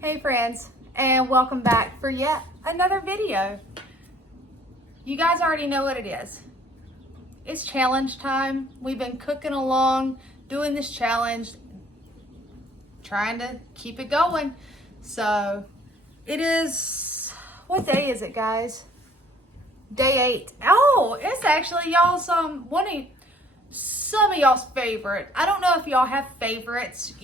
Hey friends, and welcome back for yet another video. You guys already know what it is. It's challenge time. We've been cooking along, doing this challenge, trying to keep it going. So it is, what day is it, guys? Day 8. Oh, it's actually y'all's some of y'all's favorite. I don't know if y'all have favorites,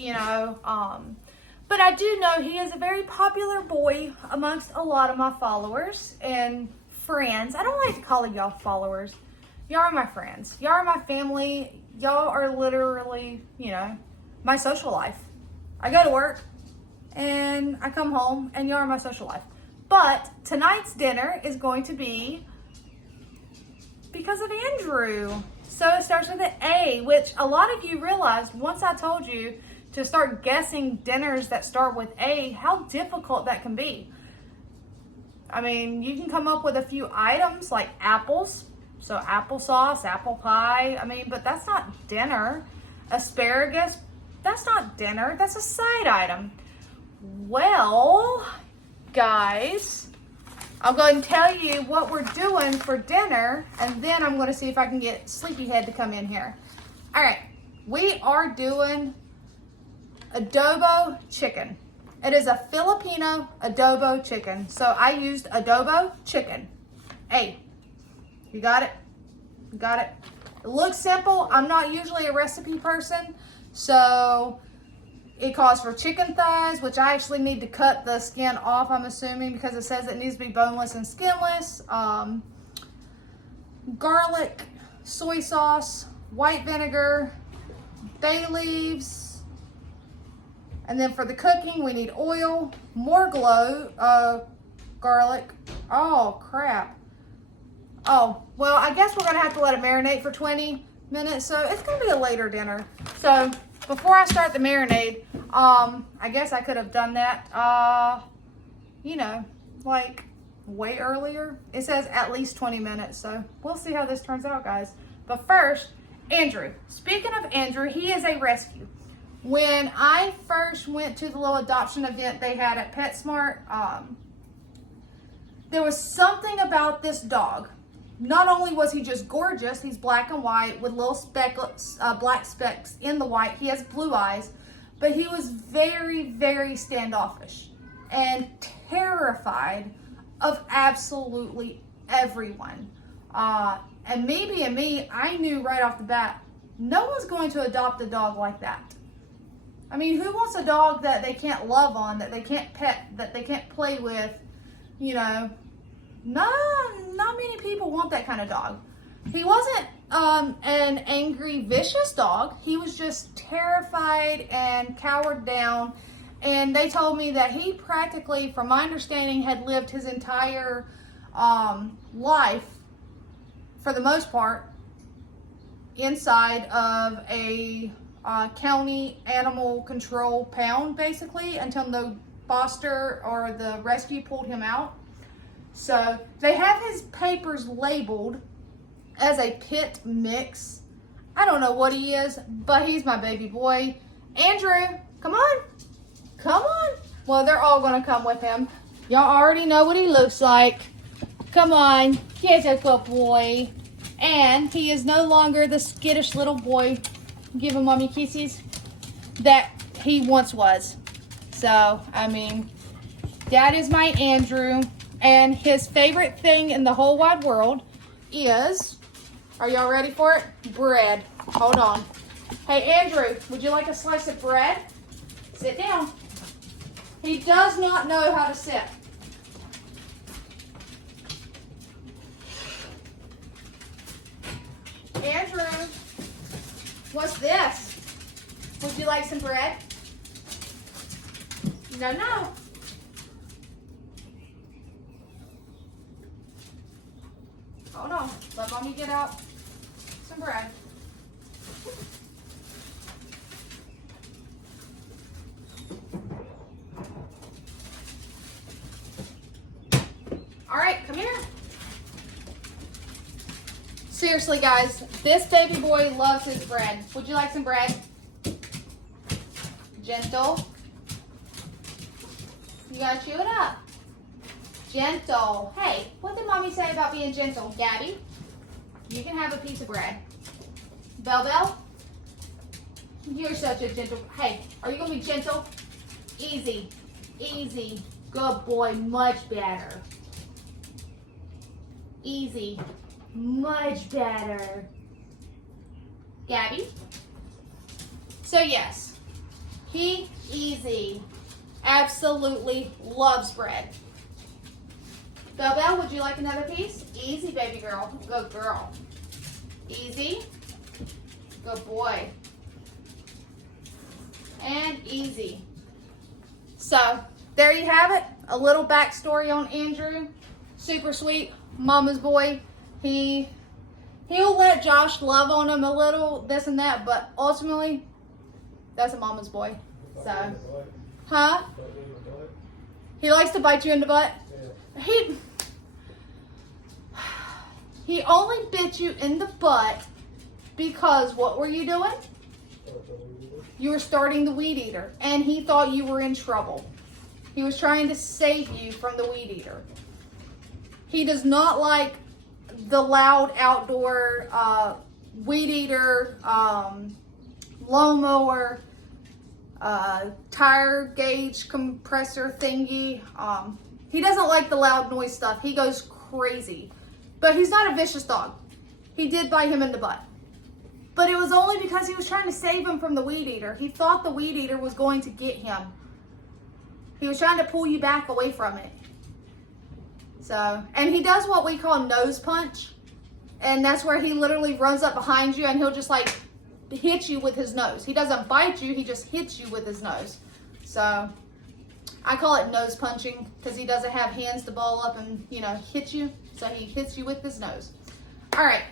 but I do know he is a very popular boy amongst a lot of my followers and friends. I don't like to call y'all followers. Y'all are my friends. Y'all are my family. Y'all are literally, my social life. I go to work and I come home and y'all are my social life. But tonight's dinner is going to be because of Andrew. So it starts with an A, which a lot of you realized once I told you to start guessing dinners that start with A, how difficult that can be. I mean, you can come up with a few items like apples, so applesauce, apple pie, but that's not dinner. Asparagus, that's not dinner, that's a side item. Well, guys, I'll go ahead and tell you what we're doing for dinner, and then I'm going to see if I can get Sleepyhead to come in here. All right, we are doing adobo chicken. It is a Filipino adobo chicken. So I used adobo chicken. Hey, you got it? You got it? It looks simple. I'm not usually a recipe person, so it calls for chicken thighs, which I actually need to cut the skin off, I'm assuming, because it says it needs to be boneless and skinless. Garlic, soy sauce, white vinegar, bay leaves. And then for the cooking, we need oil, more garlic. Oh, crap. Oh, well, I guess we're going to have to let it marinate for 20 minutes. So it's going to be a later dinner. So before I start the marinade, I guess I could have done that, like way earlier. It says at least 20 minutes. So we'll see how this turns out, guys. But first, Andrew. Speaking of Andrew, he is a rescue. When I first went to the little adoption event they had at PetSmart, there was something about this dog. Not only was he just gorgeous, he's black and white with little black specks in the white. He has blue eyes, but he was very, very standoffish and terrified of absolutely everyone. And me being me, I knew right off the bat, no one's going to adopt a dog like that. I mean, who wants a dog that they can't love on, that they can't pet, that they can't play with? Not many people want that kind of dog. He wasn't an angry, vicious dog. He was just terrified and cowered down. And they told me that he practically, from my understanding, had lived his entire life, for the most part, inside of a county animal control pound, basically, until the foster or the rescue pulled him out. So they have his papers labeled as a pit mix. I don't know what he is, but he's my baby boy. Andrew, come on. Come on. Well, they're all going to come with him. Y'all already know what he looks like. Come on. Here's a good boy. And he is no longer the skittish little boy, give him mommy kisses, that he once was. So, that is my Andrew. And his favorite thing in the whole wide world is, are y'all ready for it? Bread. Hold on. Hey, Andrew, would you like a slice of bread? Sit down. He does not know how to sit. Andrew, what's this? Would you like some bread? No. Hold on. Let mommy get out some bread. All right, come here. Seriously, guys, this baby boy loves his bread. Would you like some bread? Gentle. You gotta chew it up. Gentle. Hey, what did mommy say about being gentle? Gabby, you can have a piece of bread. Bell Bell, you're such a gentle. Hey, are you gonna be gentle? Easy, easy. Good boy, much better. Easy, much better. Gabby. So yes, he easy. Absolutely loves bread. Bell Bell, would you like another piece? Easy, baby girl. Good girl. Easy. Good boy. And easy. So, there you have it. A little backstory on Andrew. Super sweet. Mama's boy. He'll let Josh love on him a little, this and that, but ultimately, that's a mama's boy. So, huh? He likes to bite you in the butt? He only bit you in the butt because what were you doing? You were starting the weed eater, and he thought you were in trouble. He was trying to save you from the weed eater. He does not like the loud outdoor weed eater, lawnmower, tire gauge compressor thingy. He doesn't like the loud noise stuff. He goes crazy. But he's not a vicious dog. He did bite him in the butt. But it was only because he was trying to save him from the weed eater. He thought the weed eater was going to get him. He was trying to pull you back away from it. So, and he does what we call nose punch. And that's where he literally runs up behind you and he'll just like hit you with his nose. He doesn't bite you, he just hits you with his nose. So, I call it nose punching because he doesn't have hands to ball up and, you know, hit you. So he hits you with his nose. All right.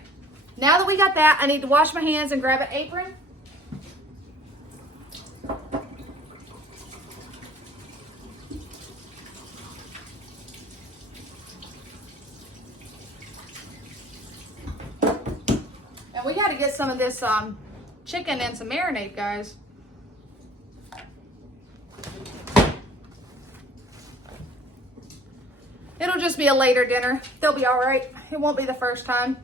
Now that we got that, I need to wash my hands and grab an apron. And we got to get some of this chicken and some marinade, guys. It'll just be a later dinner. They'll be all right. It won't be the first time.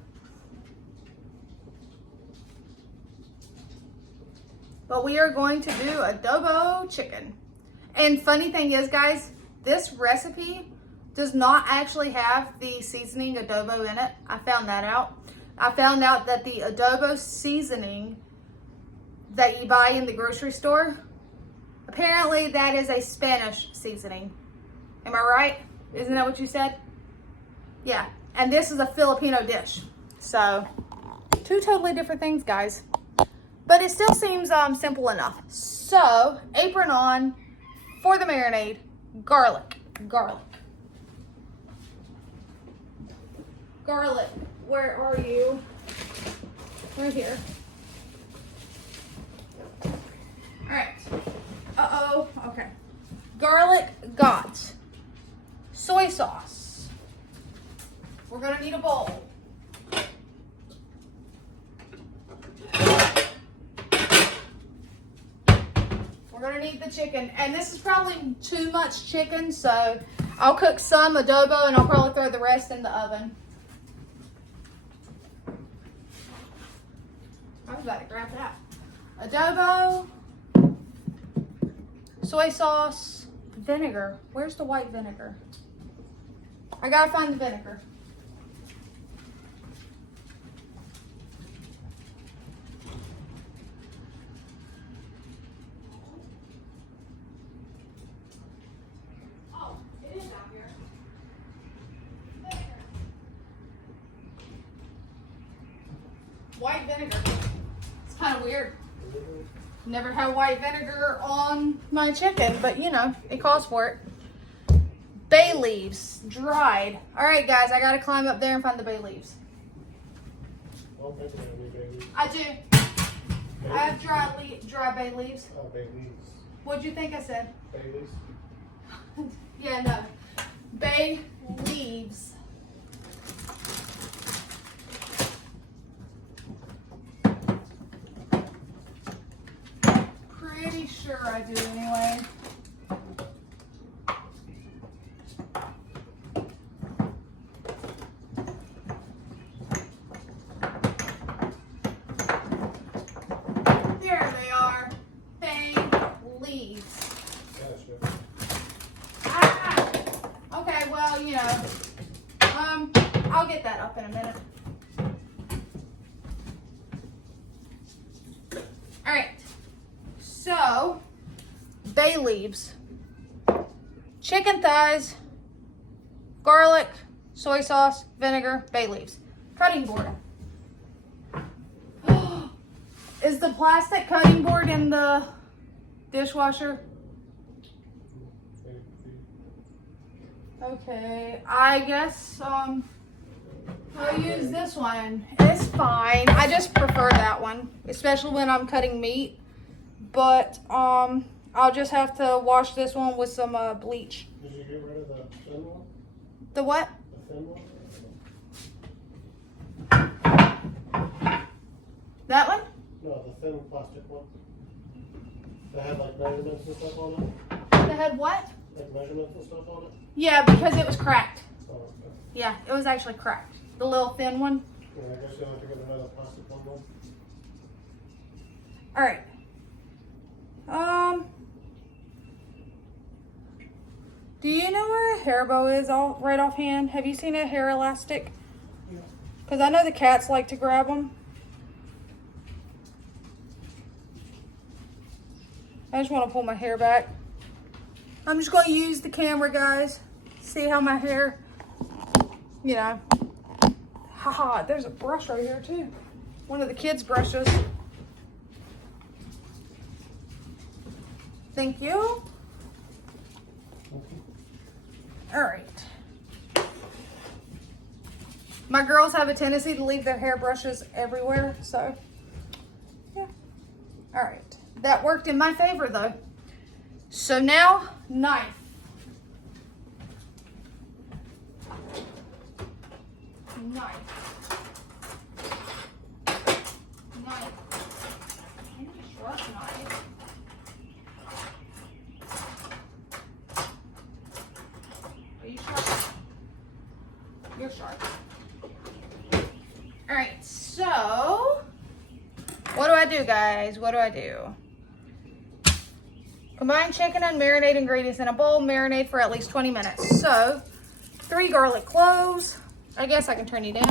But we are going to do adobo chicken. And funny thing is, guys, this recipe does not actually have the seasoning adobo in it. I found that out. I found out that the adobo seasoning that you buy in the grocery store, apparently that is a Spanish seasoning. Am I right? Isn't that what you said? Yeah. And this is a Filipino dish. So, two totally different things, guys. But it still seems simple enough. So, apron on for the marinade. Garlic. Garlic. Garlic. Where are you? Right here. All right. Uh-oh. Okay. Garlic got soy sauce. We're gonna need a bowl. We're gonna need the chicken, and this is probably too much chicken, so I'll cook some adobo and I'll probably throw the rest in the oven. I was about to grab that. Adobo, soy sauce, vinegar. Where's the white vinegar? I gotta find the vinegar. Oh, it is down here. Vinegar. White vinegar. It's kind of weird. Never had white vinegar on my chicken, but you know, it calls for it. Bay leaves, dried. All right, guys, I gotta climb up there and find the bay leaves. I do. I have dry bay leaves. Oh, bay leaves. What'd you think I said? Bay leaves? Yeah, no. Bay leaves. Pretty sure I do anyway. I'll get that up in a minute. All right. So, bay leaves, chicken thighs, garlic, soy sauce, vinegar, bay leaves. Cutting board. Is the plastic cutting board in the dishwasher? Okay, I guess I'll use this one. It's fine. I just prefer that one, especially when I'm cutting meat. But I'll just have to wash this one with some bleach. Did you get rid of the thin one? The what? The thin one? That one? No, the thin plastic one. That had like measurements and stuff on it? That had what? Like measurements and stuff on it? Yeah, because it was cracked. Oh, okay. Yeah, it was actually cracked. The little thin one. Yeah, I guess you'll have to get another plastic one then. All right. Do you know where a hair bow is right offhand? Have you seen a hair elastic? Yeah. Because I know the cats like to grab them. I just want to pull my hair back. I'm just going to use the camera, guys. See how my hair, you know. Haha, there's a brush right here too. One of the kids' brushes. Thank you. All right. My girls have a tendency to leave their hairbrushes everywhere, so yeah. All right. That worked in my favor though. So now, knife. Knife. Knife. I need a sharp knife. Are you sharp? You're sharp. All right, so what do I do, guys? What do I do? Combine chicken and marinade ingredients in a bowl. Marinate for at least 20 minutes. So, 3 garlic cloves. I guess I can turn you down.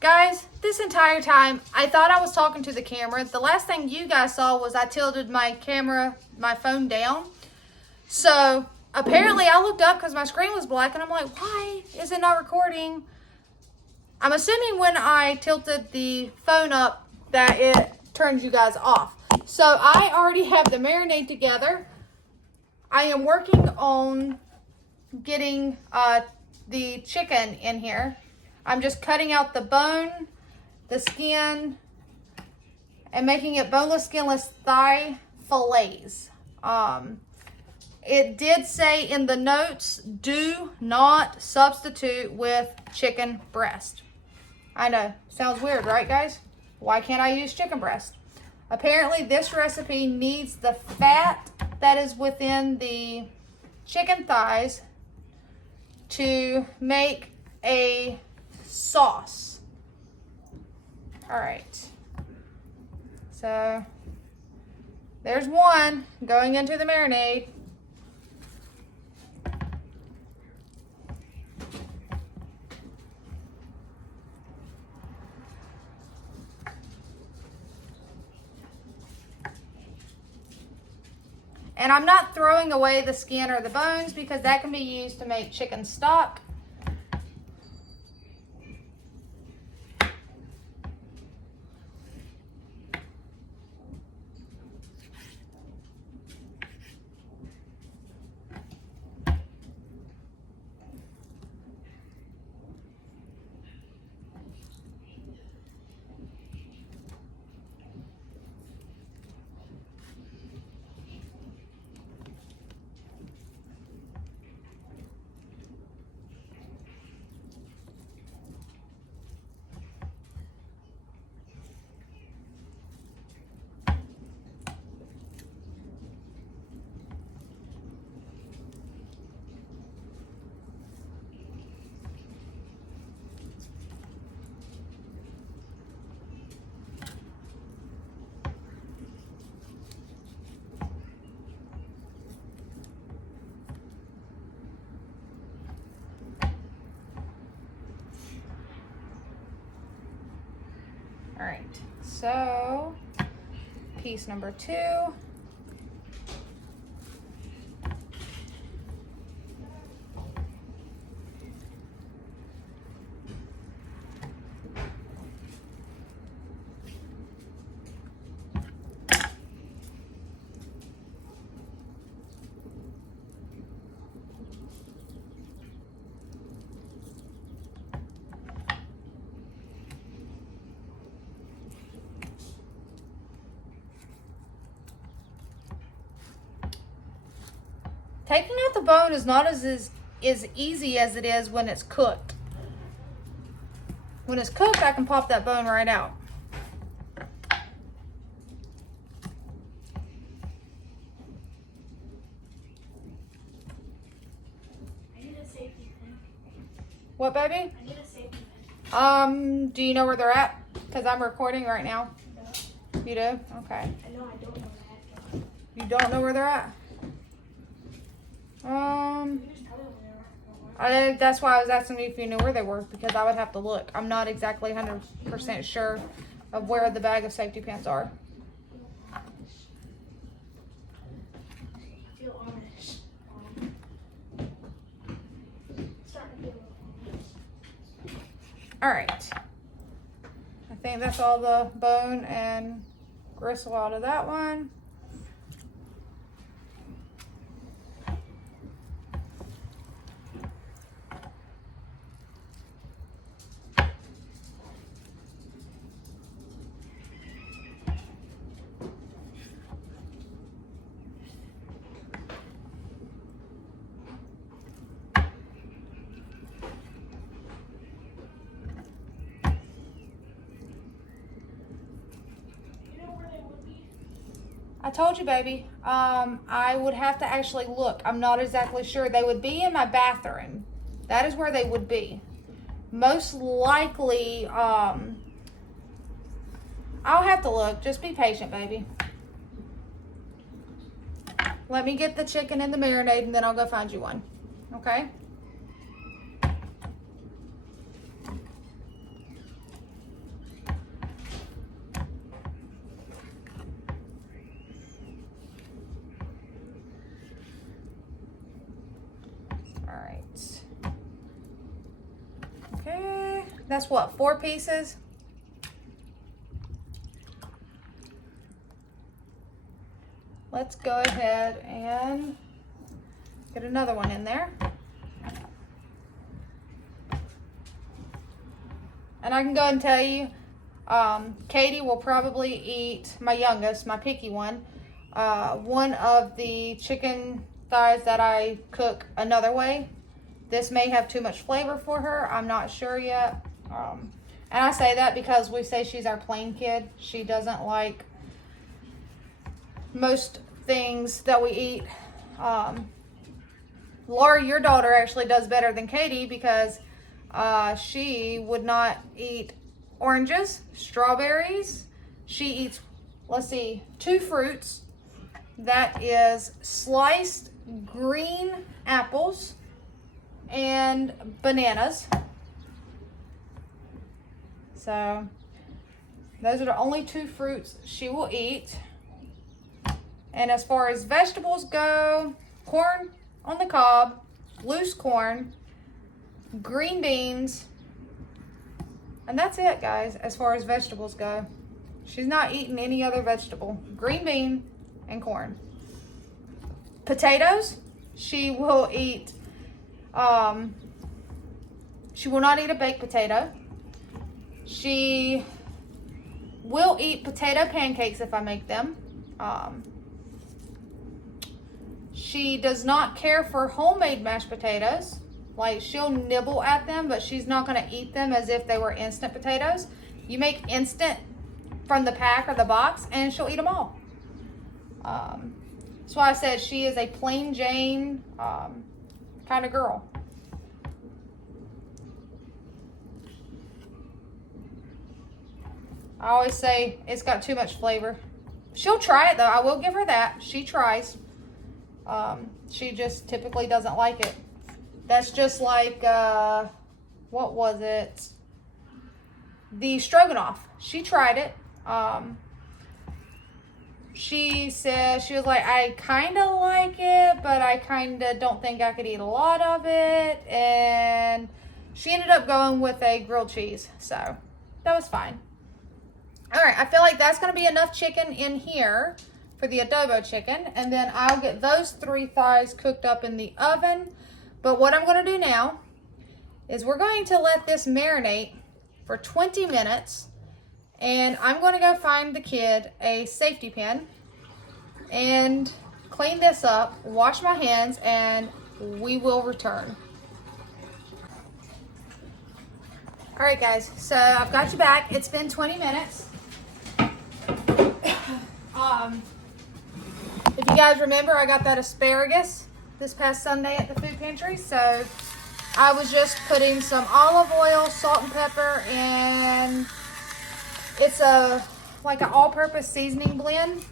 Guys, this entire time, I thought I was talking to the camera. The last thing you guys saw was I tilted my phone down. So, apparently I looked up because my screen was black and I'm like, why is it not recording? I'm assuming when I tilted the phone up that it turns you guys off. So I already have the marinade together. I am working on getting the chicken in here. I'm just cutting out the bone, the skin, and making it boneless, skinless thigh fillets. It did say in the notes, do not substitute with chicken breast. I know, sounds weird, right guys? Why can't I use chicken breast? Apparently this recipe needs the fat that is within the chicken thighs to make a sauce. All right. So there's one going into the marinade. And I'm not throwing away the skin or the bones because that can be used to make chicken stock. All right, so piece number 2. Taking out the bone is not as easy as it is when it's cooked. When it's cooked, I can pop that bone right out. I need a safety pin. What, baby? I need a safety pin. Do you know where they're at? Because I'm recording right now. No, You do? Okay. I know I don't know that. You don't know where they're at? You just tell me where they are. That's why I was asking you if you knew where they were, because I would have to look. I'm not exactly 100% sure of where the bag of safety pins are. I feel ominous. Starting to feel ominous. All right. I think that's all the bone and gristle out of that one. You know where they would be? I told you, baby. I would have to actually look. I'm not exactly sure. They would be in my bathroom. That is where they would be. Most likely, I'll have to look. Just be patient, baby. Let me get the chicken in the marinade, and then I'll go find you one. Okay? Okay, that's what, 4 pieces? Let's go ahead and get another one in there. And I can go and tell you, Katie will probably eat, my youngest, my picky one of the chicken thighs that I cook another way. This may have too much flavor for her. I'm not sure yet. And I say that because we say she's our plain kid. She doesn't like most things that we eat. Laura, your daughter, actually does better than Katie because she would not eat oranges, strawberries. She eats, let's see, 2 fruits. That is sliced green apples and bananas. So those are the only 2 fruits she will eat. And as far as vegetables go, corn on the cob, loose corn, green beans, and that's it, guys, as far as vegetables go. She's not eating any other vegetable. Green bean and corn. Potatoes, she will eat. She will not eat a baked potato. She will eat potato pancakes if I make them. She does not care for homemade mashed potatoes. Like, she'll nibble at them, but she's not going to eat them as if they were instant potatoes. You make instant from the pack or the box, and she'll eat them all. That's why I said she is a plain Jane kind of girl. I always say it's got too much flavor. She'll try it, though. I will give her that. She tries. She just typically doesn't like it. That's just like, what was it? the stroganoff. She tried it. She said, she was like, I kind of like it, but I kind of don't think I could eat a lot of it. And she ended up going with a grilled cheese. So that was fine. All right, I feel like that's going to be enough chicken in here for the adobo chicken. And then I'll get those 3 thighs cooked up in the oven. But what I'm going to do now is we're going to let this marinate for 20 minutes. And I'm going to go find the kid a safety pin and clean this up, wash my hands, and we will return. All right, guys, so I've got you back. It's been 20 minutes. If you guys remember, I got that asparagus this past Sunday at the food pantry. So I was just putting some olive oil, salt and pepper, and it's like an all-purpose seasoning blend.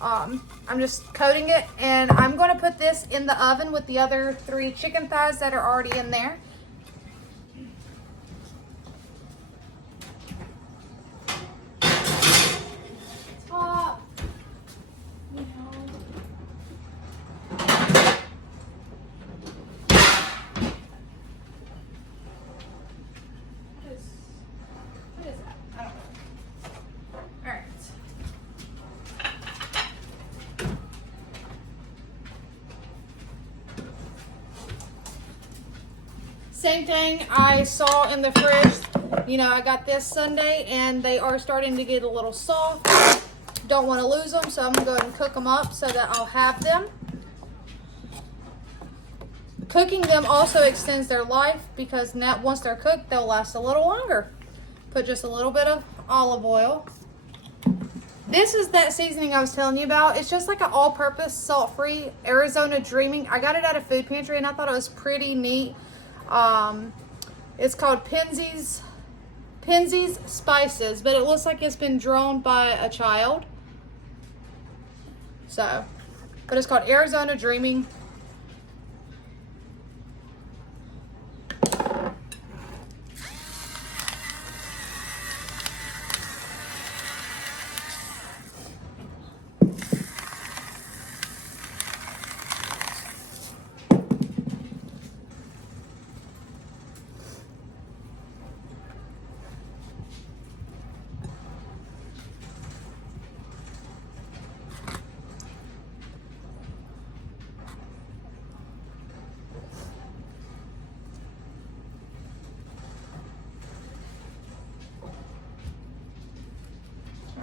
I'm just coating it, and I'm going to put this in the oven with the other 3 chicken thighs that are already in there. Top. You know. What is that? I don't know. All right. Same thing I saw in the fridge. You know, I got this Sunday and they are starting to get a little soft. Don't want to lose them, so I'm going to go ahead and cook them up so that I'll have them. Cooking them also extends their life because now once they're cooked, they'll last a little longer. Put just a little bit of olive oil. This is that seasoning I was telling you about. It's just like an all-purpose, salt-free Arizona Dreaming. I got it at a food pantry and I thought it was pretty neat. It's called Penzeys Spices, but it looks like it's been drawn by a child. So, but it's called Arizona Dreaming.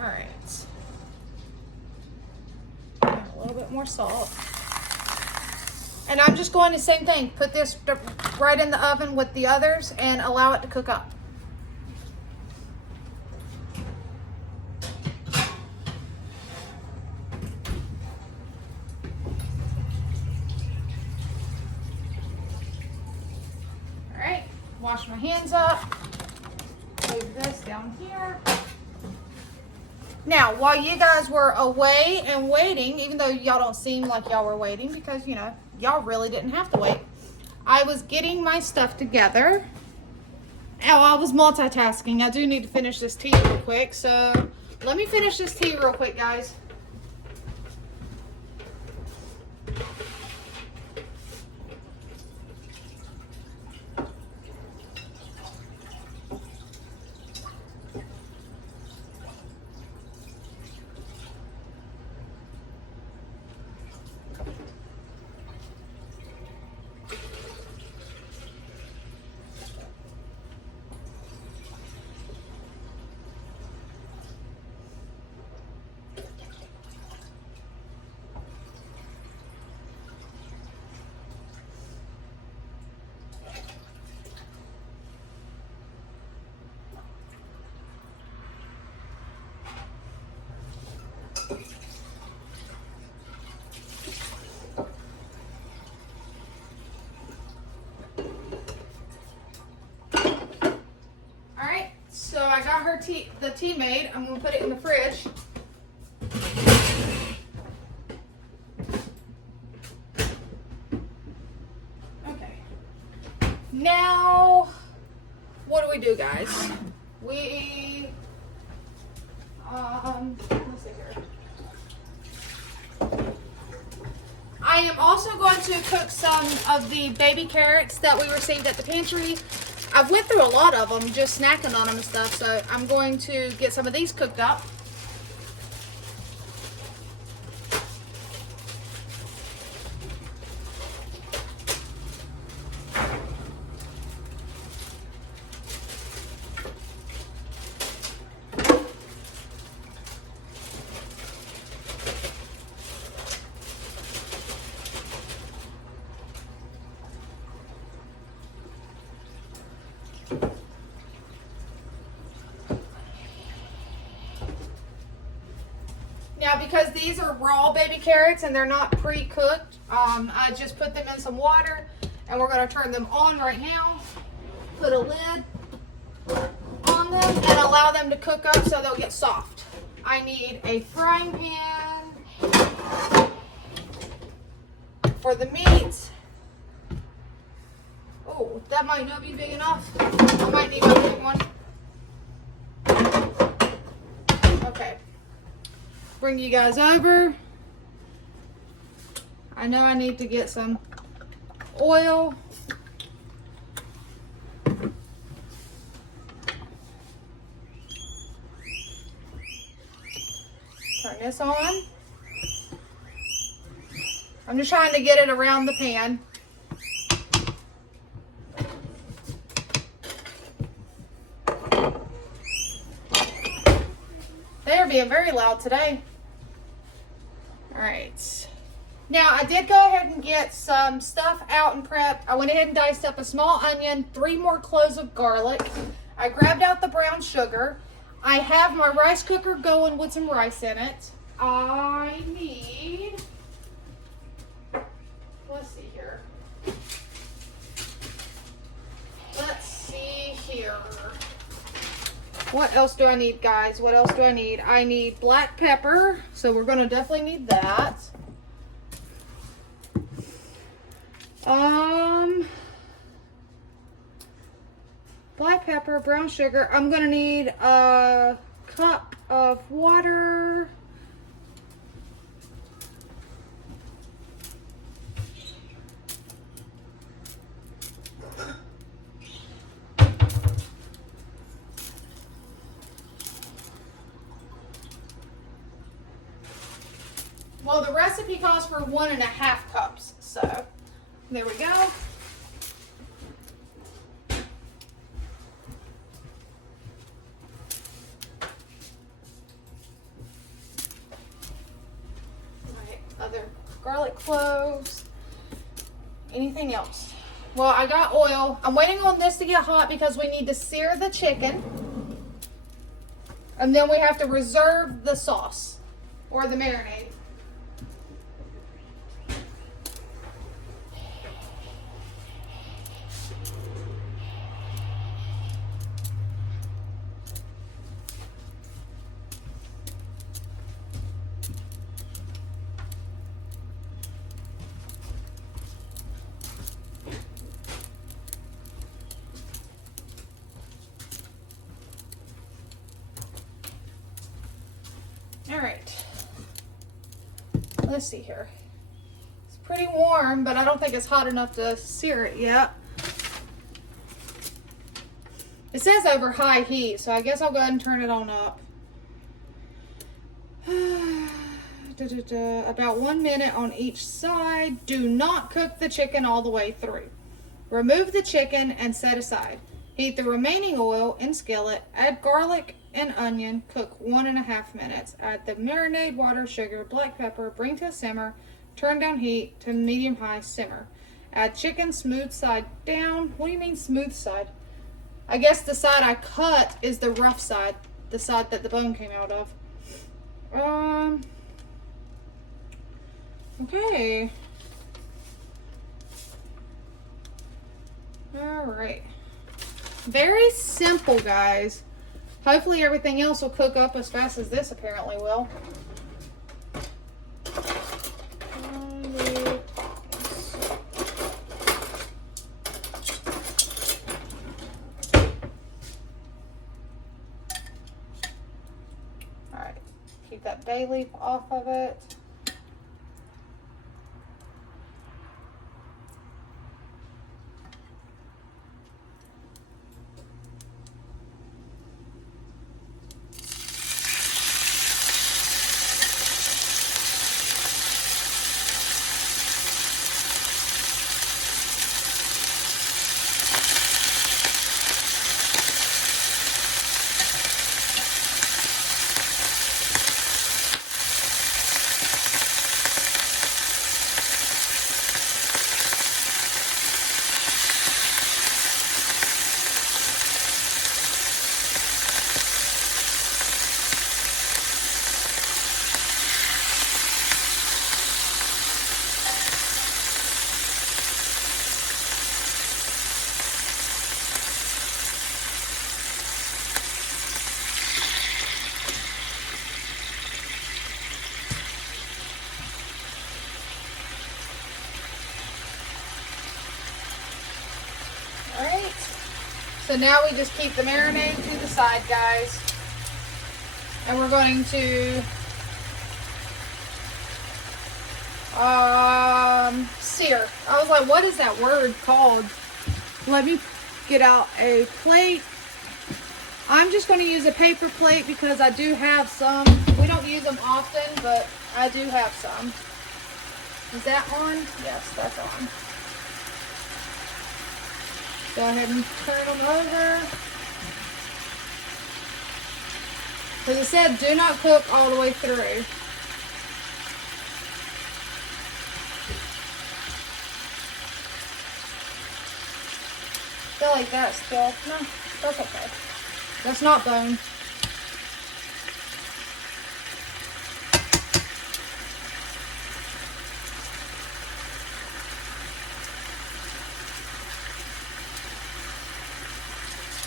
All right, a little bit more salt. And I'm just going the same thing, put this right in the oven with the others and allow it to cook up. All right, wash my hands up, move this down here. Now, while you guys were away and waiting, even though y'all don't seem like y'all were waiting because, you know, y'all really didn't have to wait, I was getting my stuff together. Oh, I was multitasking. I do need to finish this tea real quick, so let me finish this tea real quick, guys. So I got her the tea made. I'm gonna put it in the fridge. Okay. Now, what do we do, guys? let's see here. I am also going to cook some of the baby carrots that we received at the pantry. I've went through a lot of them, just snacking on them and stuff, so I'm going to get some of these cooked up. Now, because these are raw baby carrots and they're not pre-cooked, I just put them in some water and we're going to turn them on right now. Put a lid on them and allow them to cook up so they'll get soft. I need a frying pan for the meat. Oh, that might not be big enough. I might need a big one. Okay. Bring you guys over. I know I need to get some oil. Turn this on. I'm just trying to get it around the pan. They are being very loud today. All right. Now, I did go ahead and get some stuff out and prepped. I went ahead and diced up a small onion, 3 more cloves of garlic. I grabbed out the brown sugar. I have my rice cooker going with some rice in it. I need, let's see here. Let's see here. What else do I need, guys? What else do I need? I need black pepper, so we're going to definitely need that. Black pepper, brown sugar. I'm going to need a cup of water. Well, the recipe calls for 1.5 cups, so there we go. Other garlic cloves. Anything else? Well, I got oil. I'm waiting on this to get hot because we need to sear the chicken. And then we have to reserve the sauce or the marinade. All right, let's see here. It's pretty warm, but I don't think it's hot enough to sear it yet. It says over high heat, so I guess I'll go ahead and turn it on up. About 1 minute on each side. Do not cook the chicken all the way through. Remove the chicken and set aside. Heat the remaining oil in skillet. Add garlic and onion. Cook 1.5 minutes. Add the marinade, water, sugar, black pepper. Bring to a simmer. Turn down heat to medium-high simmer. Add chicken, smooth side down. What do you mean smooth side? I guess the side I cut is the rough side. The side that the bone came out of. Okay. All right. Very simple, guys. Hopefully everything else will cook up as fast as this apparently will. bay leaf off of it. Alright, so now we just keep the marinade to the side, guys. And we're going to sear. I was like, what is that word called? Let me get out a plate. I'm just going to use a paper plate because I do have some. We don't use them often, but I do have some. Is that on? Yes, that's on. Go ahead and turn them over. Because it said do not cook all the way through. I feel like that's still, no, that's okay. That's not bone.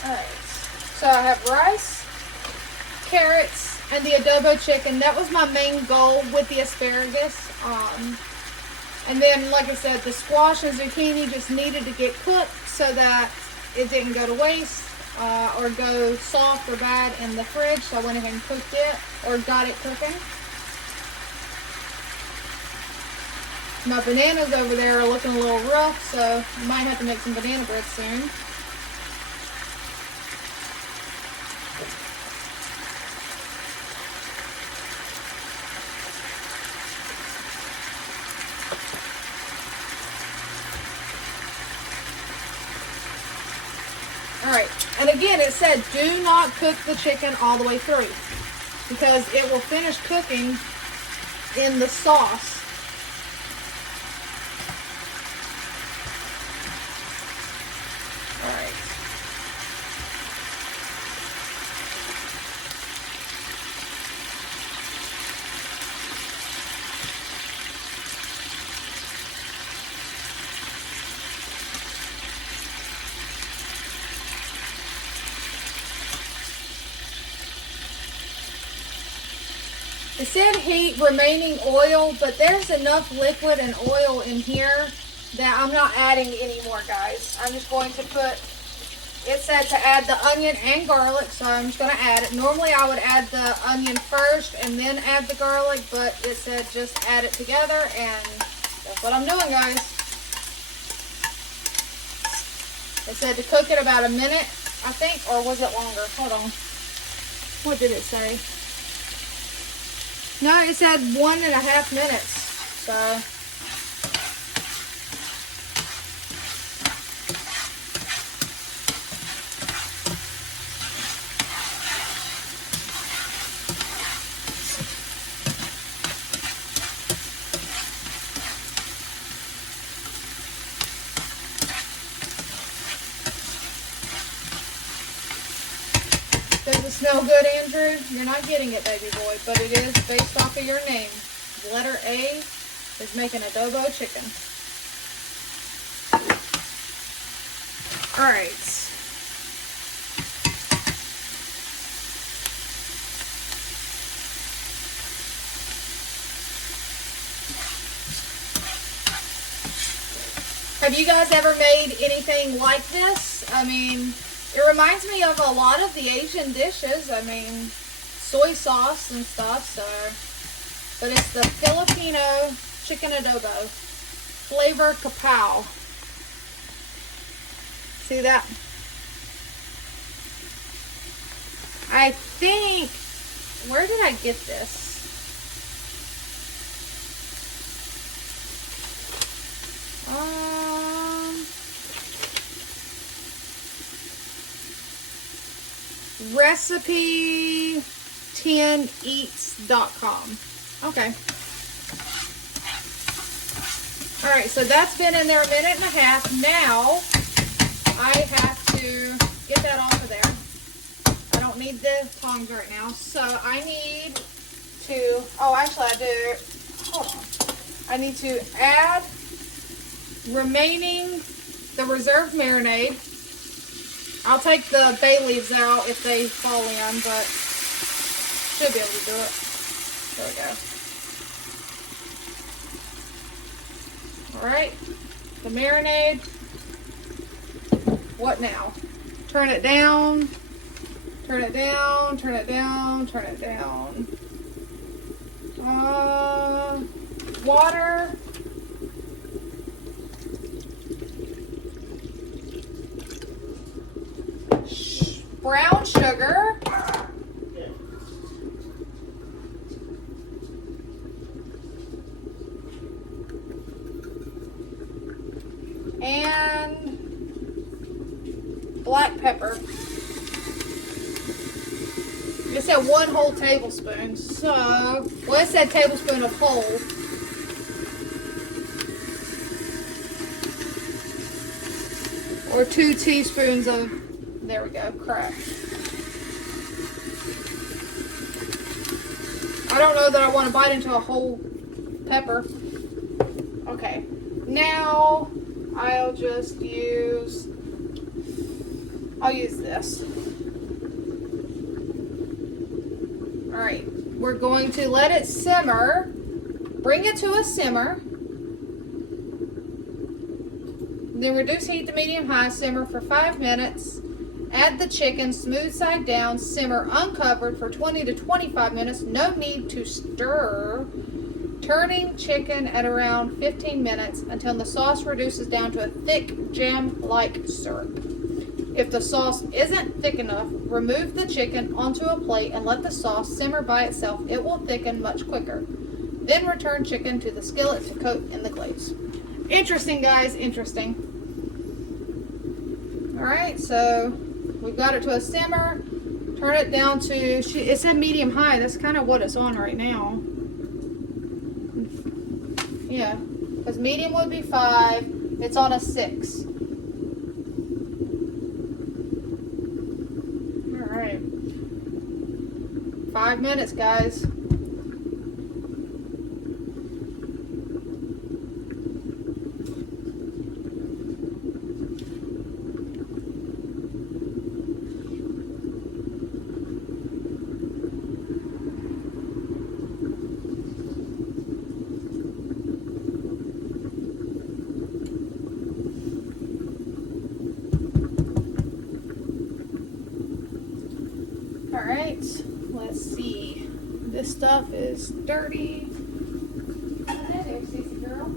Alright, so I have rice, carrots, and the adobo chicken. That was my main goal with the asparagus. And then, like I said, the squash and zucchini just needed to get cooked so that it didn't go to waste or go soft or bad in the fridge. So I went ahead and cooked it or got it cooking. My bananas over there are looking a little rough, so I might have to make some banana bread soon. Alright, and again it said do not cook the chicken all the way through because it will finish cooking in the sauce. Alright. It said heat remaining oil, but there's enough liquid and oil in here that I'm not adding any more, guys. I'm just going to put, it said to add the onion and garlic, so I'm just going to add it. Normally I would add the onion first and then add the garlic, but it said just add it together, and that's what I'm doing, guys. It said to cook it about a minute, I think, or was it longer? Hold on. What did it say? No, it said 1.5 minutes. So does it smell good, Andrew? You're not getting it, baby boy, but it is based off of your name. Letter A is making adobo chicken. All right. Have you guys ever made anything like this? I mean, it reminds me of a lot of the Asian dishes. I mean, soy sauce and stuff, so but it's the Filipino chicken adobo. Flavor Kapow. See that? I think, where did I get this? Recipe10eats.com. Okay. Alright, so that's been in there a minute and a half. Now, I have to get that off of there. I don't need the tongs right now. So, I need to, oh, actually I do, hold on. I need to add remaining, the reserved marinade. I'll take the bay leaves out if they fall in, but should be able to do it. There we go. Alright, the marinade. What now? Turn it down, turn it down, turn it down, turn it down. Water. Brown sugar. And black pepper. It said 1 whole tablespoon. So, well, it said tablespoon of whole. Or 2 teaspoons of, there we go, cracked. I don't know that I want to bite into a whole pepper. Okay, now I'll just use, I'll use this. Alright, we're going to let it simmer, bring it to a simmer, then reduce heat to medium-high, simmer for 5 minutes, add the chicken, smooth side down, simmer uncovered for 20 to 25 minutes, no need to stir, turning chicken at around 15 minutes until the sauce reduces down to a thick jam-like syrup. If the sauce isn't thick enough, remove the chicken onto a plate and let the sauce simmer by itself. It will thicken much quicker. Then return chicken to the skillet to coat in the glaze. Interesting, guys, interesting. Alright, so we've got it to a simmer. Turn it down to, it said medium-high. That's kind of what it's on right now. Yeah, because medium would be 5. It's on a 6. Alright. 5 minutes, guys. Alright, let's see. This stuff is dirty. Hey there, Cece girl.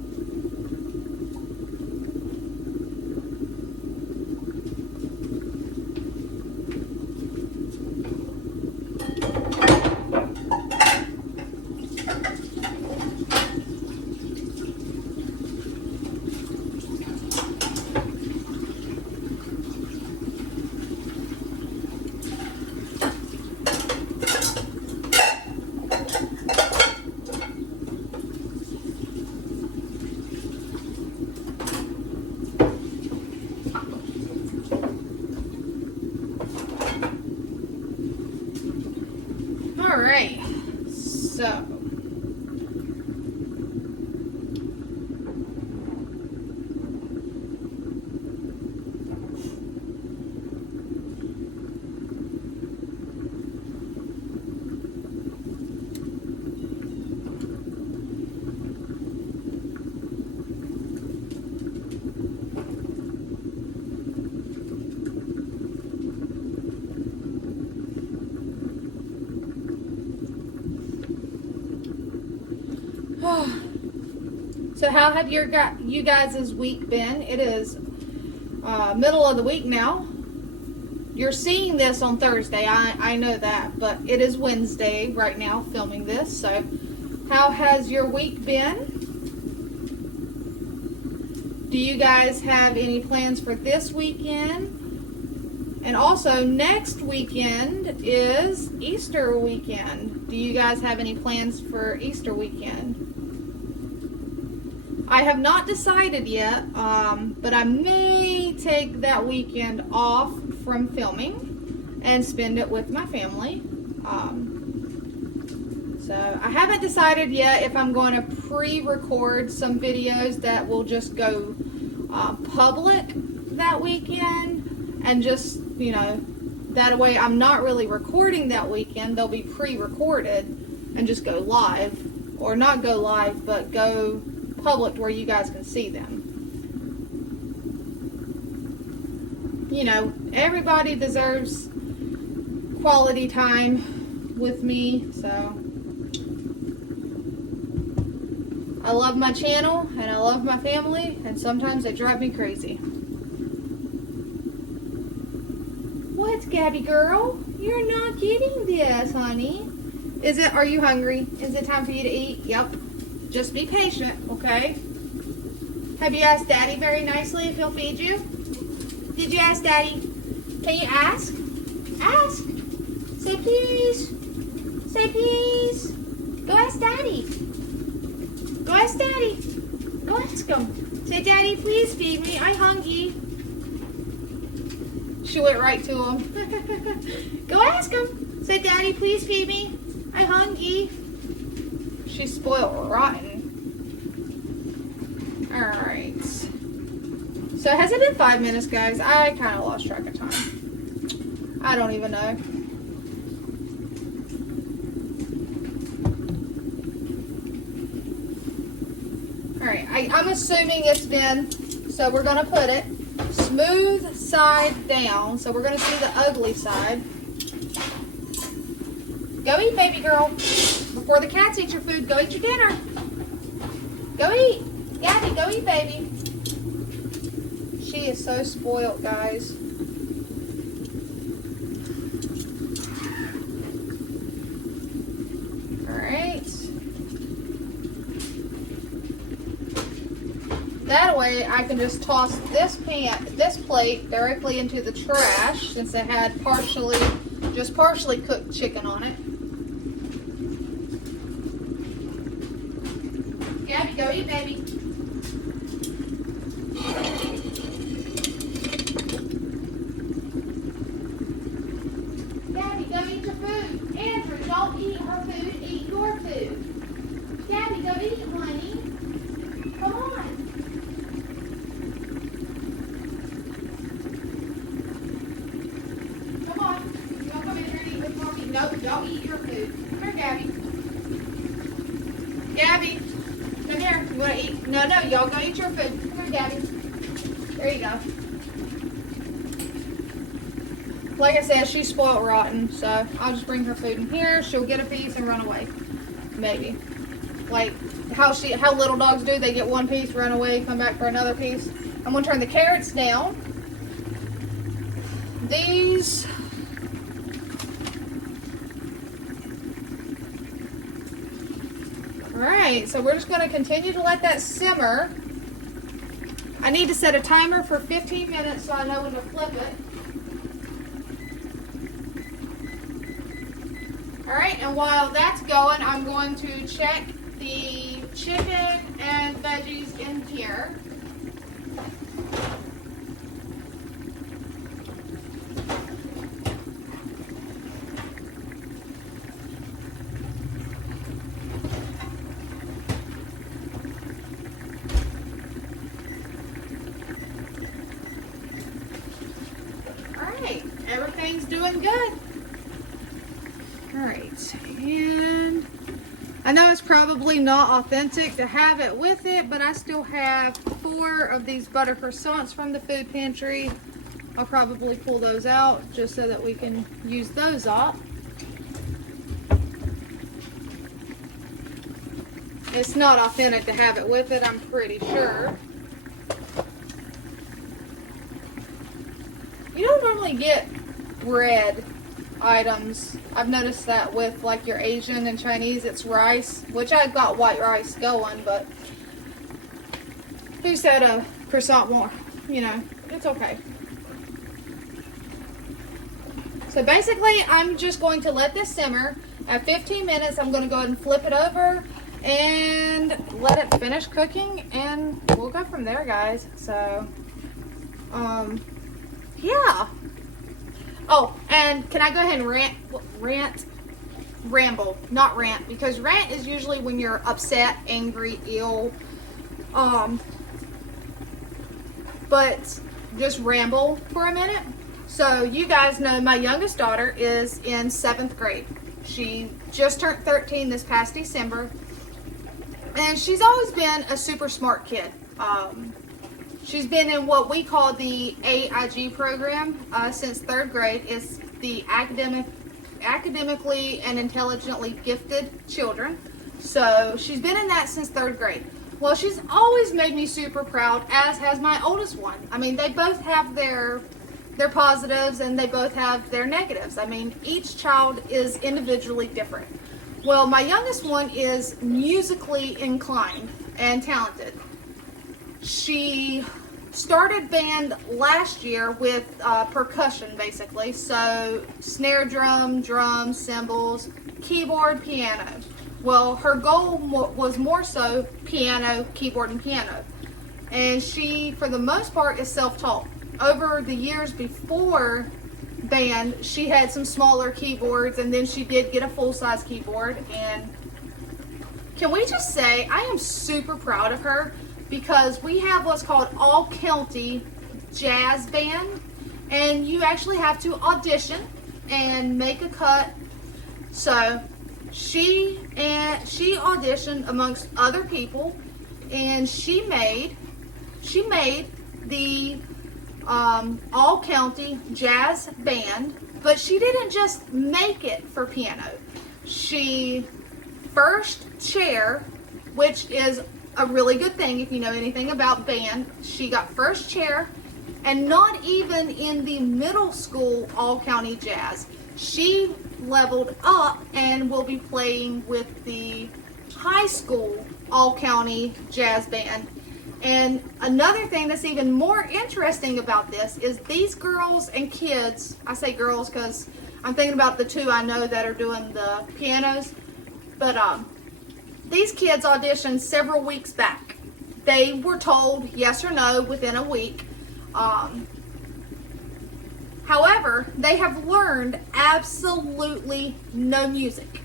So how have you guys' week been? It is middle of the week now. You're seeing this on Thursday, I know that, but it is Wednesday right now filming this. So how has your week been? Do you guys have any plans for this weekend? And also next weekend is Easter weekend. Do you guys have any plans for Easter weekend? I have not decided yet, but I may take that weekend off from filming and spend it with my family. So I haven't decided yet if I'm going to pre-record some videos that will just go public that weekend, and just, you know, that way I'm not really recording that weekend. They'll be pre-recorded and just go live, or not go live, but go public where you guys can see them. You know, everybody deserves quality time with me, so I love my channel and I love my family, and sometimes they drive me crazy. What, Gabby girl? You're not getting this, honey. Are you hungry? Is it time for you to eat? Yep. Just be patient, okay? Have you asked Daddy very nicely if he'll feed you? Did you ask Daddy? Can you ask? Ask. Say please. Say please. Go ask Daddy. Go ask Daddy. Go ask him. Say, Daddy, please feed me. I'm hungry. She went right to him. Go ask him. Say, Daddy, please feed me. I'm hungry. She's spoiled rotten. Alright. So has it been 5 minutes, guys? I kind of lost track of time. I don't even know. Alright, I'm assuming it's been, so we're going to put it smooth side down. So we're going to see the ugly side. Go eat, baby girl. Before the cats eat your food, go eat your dinner. Go eat. Gabby, go eat, baby. She is so spoiled, guys. Alright. That way I can just toss this plate directly into the trash, since it had just partially cooked chicken on it. Gabby, go eat, baby. Gabby, go eat your food. Andrew, don't eat her food, eat your food. Gabby, go eat, honey. Come on. Come on. You want to come in here and eat with Mommy? No, don't eat your food. Come here, Gabby. Gabby. Come here. You want to eat? No, y'all go eat your food. Come here, Gabby. There you go. Like I said, she's spoiled rotten, so I'll just bring her food in here. She'll get a piece and run away. Maybe. Like how little dogs do. They get one piece, run away, come back for another piece. I'm going to turn the carrots down. These... Alright, so we're just going to continue to let that simmer. I need to set a timer for 15 minutes so I know when to flip it. Alright, and while that's going, I'm going to check the chicken and veggies in here. Everything's doing good. Alright, and I know it's probably not authentic to have it with it, but I still have 4 of these butter croissants from the food pantry. I'll probably pull those out just so that we can use those up. it's not authentic to have it with it, I'm pretty sure. You don't normally get red items. I've noticed that with like your Asian and Chinese, it's rice, which I've got white rice going, but who said a croissant won't, you know, it's okay. So basically, I'm just going to let this simmer. At 15 minutes, I'm going to go ahead and flip it over and let it finish cooking, and we'll go from there, guys. So, yeah. Oh, and can I go ahead and ramble, not rant, because rant is usually when you're upset, angry, ill, but just ramble for a minute. So you guys know my youngest daughter is in 7th grade. She just turned 13 this past December, and she's always been a super smart kid. She's been in what we call the AIG program since 3rd grade. It's the academically and intelligently gifted children. So she's been in that since 3rd grade. Well, she's always made me super proud, as has my oldest one. I mean, they both have their positives and they both have their negatives. I mean, each child is individually different. Well, my youngest one is musically inclined and talented. She started band last year with percussion, basically. So snare drum, drums, cymbals, keyboard, piano. Well, her goal was more so piano, keyboard, and piano. And she, for the most part, is self-taught. Over the years before band, she had some smaller keyboards, and then she did get a full-size keyboard. And can we just say, I am super proud of her, because we have what's called all-county jazz band, and you actually have to audition and make a cut. So she auditioned amongst other people, and she made the all-county jazz band. But she didn't just make it for piano. She first chair, which is a really good thing if you know anything about band. She got first chair, and not even in the middle school all-county jazz. She leveled up and will be playing with the high school all-county jazz band. And another thing that's even more interesting about this is these girls and kids, I say girls because I'm thinking about the two I know that are doing the pianos, but these kids auditioned several weeks back. They were told yes or no within a week. However, they have learned absolutely no music.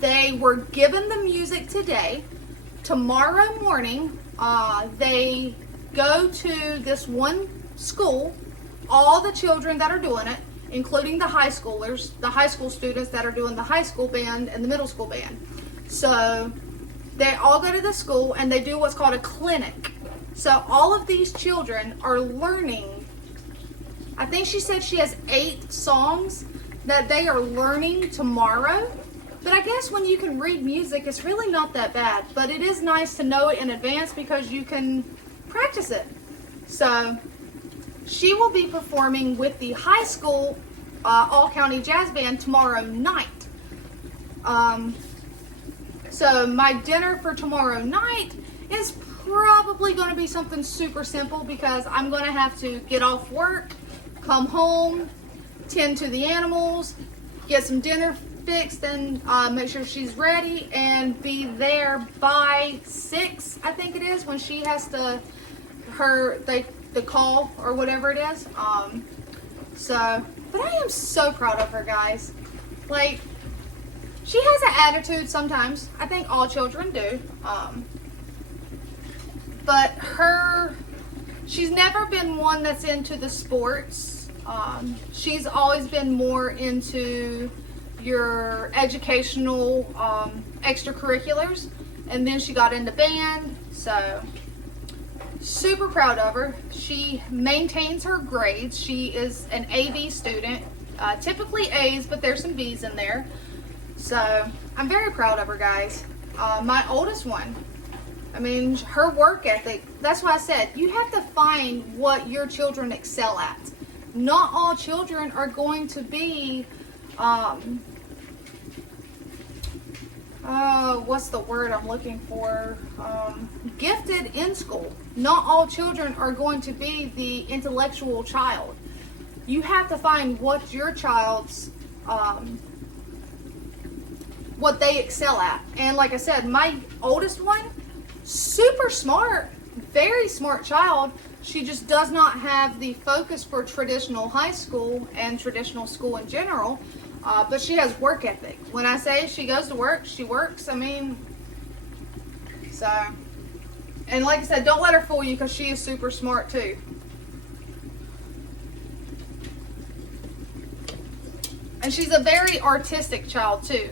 They were given the music today. Tomorrow morning, they go to this one school. All the children that are doing it, including the high schoolers, the high school students that are doing the high school band and the middle school band. So they all go to the school and they do what's called a clinic. So all of these children are learning, I think she said she has 8 songs that they are learning tomorrow. But I guess when you can read music, it's really not that bad. But it is nice to know it in advance because you can practice it. So she will be performing with the high school all-county jazz band tomorrow night. So my dinner for tomorrow night is probably going to be something super simple because I'm going to have to get off work, come home, tend to the animals, get some dinner fixed, and make sure she's ready and be there by 6, I think it is, when she has to, the call or whatever it is. But I am so proud of her, guys. Like, she has an attitude sometimes. I think all children do. But she's never been one that's into the sports. She's always been more into your educational extracurriculars. And then she got into band. So, super proud of her. She maintains her grades. She is an AV student. Typically A's, but there's some B's in there. So, I'm very proud of her, guys. My oldest one, I mean, her work ethic, that's why I said you have to find what your children excel at. Not all children are going to be, what's the word I'm looking for? Gifted in school. Not all children are going to be the intellectual child. You have to find what your child's, what they excel at. And like I said, my oldest one, super smart, very smart child. She just does not have the focus for traditional high school and traditional school in general. But she has work ethic. When I say she goes to work, she works. I mean, so. And like I said, don't let her fool you because she is super smart too. And she's a very artistic child too.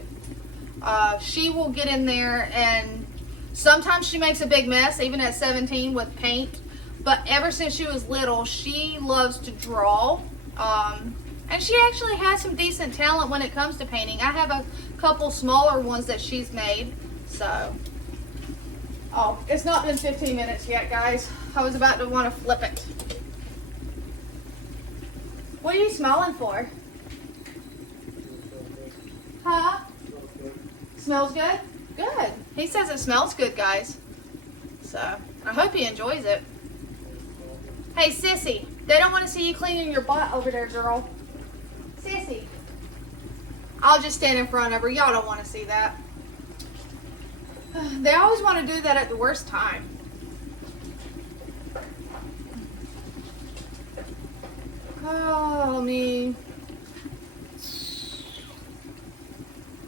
She will get in there and sometimes she makes a big mess, even at 17 with paint. But ever since she was little, she loves to draw. And she actually has some decent talent when it comes to painting. I have a couple smaller ones that she's made. So, oh, it's not been 15 minutes yet, guys. I was about to want to flip it. What are you smiling for? Huh? Smells good? Good. He says it smells good, guys. So, I hope he enjoys it. Hey, Sissy, they don't want to see you cleaning your butt over there, girl. Sissy. I'll just stand in front of her. Y'all don't want to see that. They always want to do that at the worst time. Oh, me.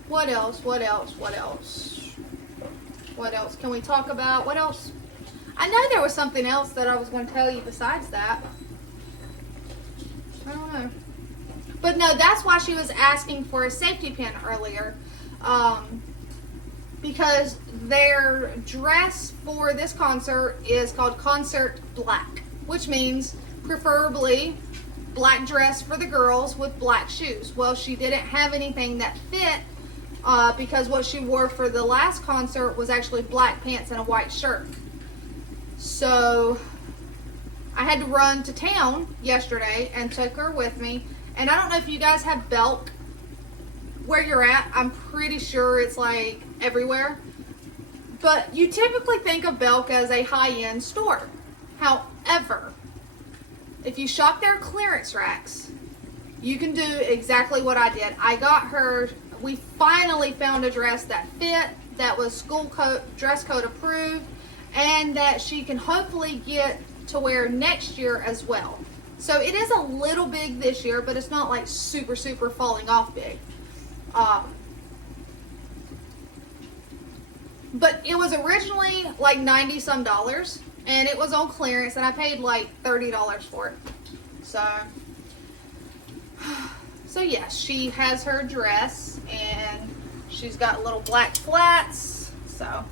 What else? What else? What else? What else can we talk about? What else? I know there was something else that I was going to tell you besides that. I don't know. But no, that's why she was asking for a safety pin earlier. Because their dress for this concert is called Concert Black, which means preferably black dress for the girls with black shoes. Well, she didn't have anything that fit because what she wore for the last concert was actually black pants and a white shirt. So I had to run to town yesterday and took her with me. And I don't know if you guys have Belk where you're at. I'm pretty sure it's like everywhere. But you typically think of Belk as a high-end store. However, if you shop their clearance racks, you can do exactly what I did. I got her, we finally found a dress that fit, that was school code, dress code approved, and that she can hopefully get to wear next year as well. So it is a little big this year, but it's not like super, super falling off big. But it was originally like $90 some, and it was on clearance, and I paid like $30 for it. So yes, she has her dress, and she's got little black flats. So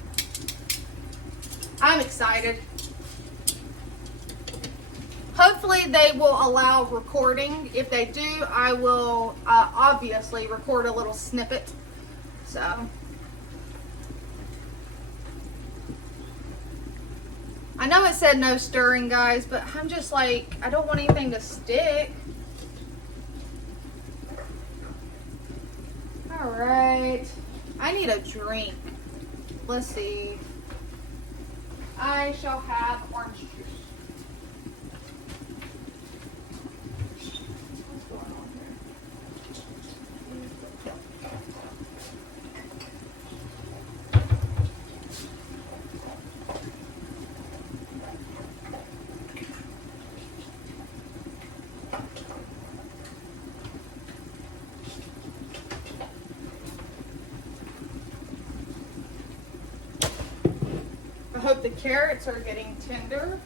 I'm excited. Hopefully they will allow recording. If they do, I will obviously record a little snippet. So I know it said no stirring, guys, but I'm just like, I don't want anything to stick. All right, I need a drink. Let's see. I shall have orange juice. What's going on here? I hope the carrots are getting tender.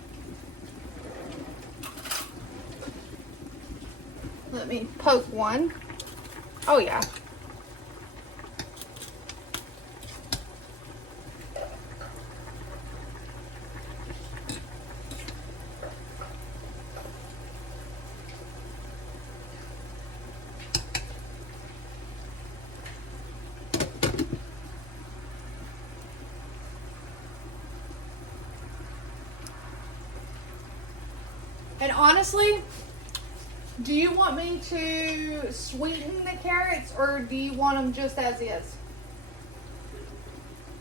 Let me poke one. Oh yeah. And honestly, do you want me to sweeten the carrots or do you want them just as is?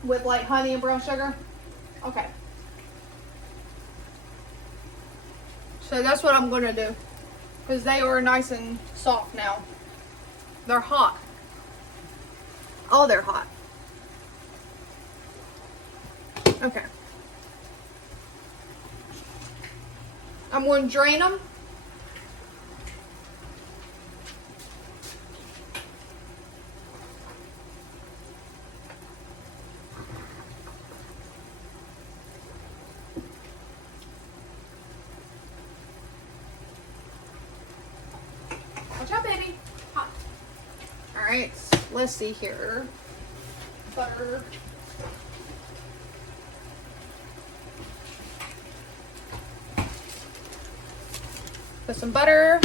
With like honey and brown sugar? Okay. So that's what I'm going to do. Because they are nice and soft now. They're hot. Oh, they're hot. Okay. I'm going to drain them. Watch out, baby. Hot. All right, let's see here. Butter. Put some butter.